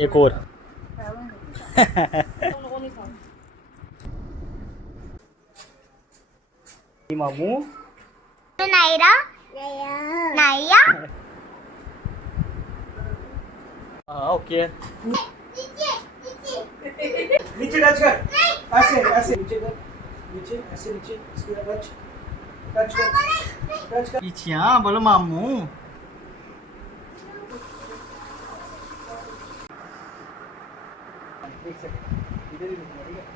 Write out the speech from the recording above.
एक और। मामू नायरा नायरा हाँ ओके। नीचे नीचे नीचे टच कर, ऐसे ऐसे नीचे कर, नीचे ऐसे नीचे, इसके बाद टच टच कर, टच कर। पीछे हाँ बोलो मामू। एक सेकंड इधर ही रुकना, ठीक है।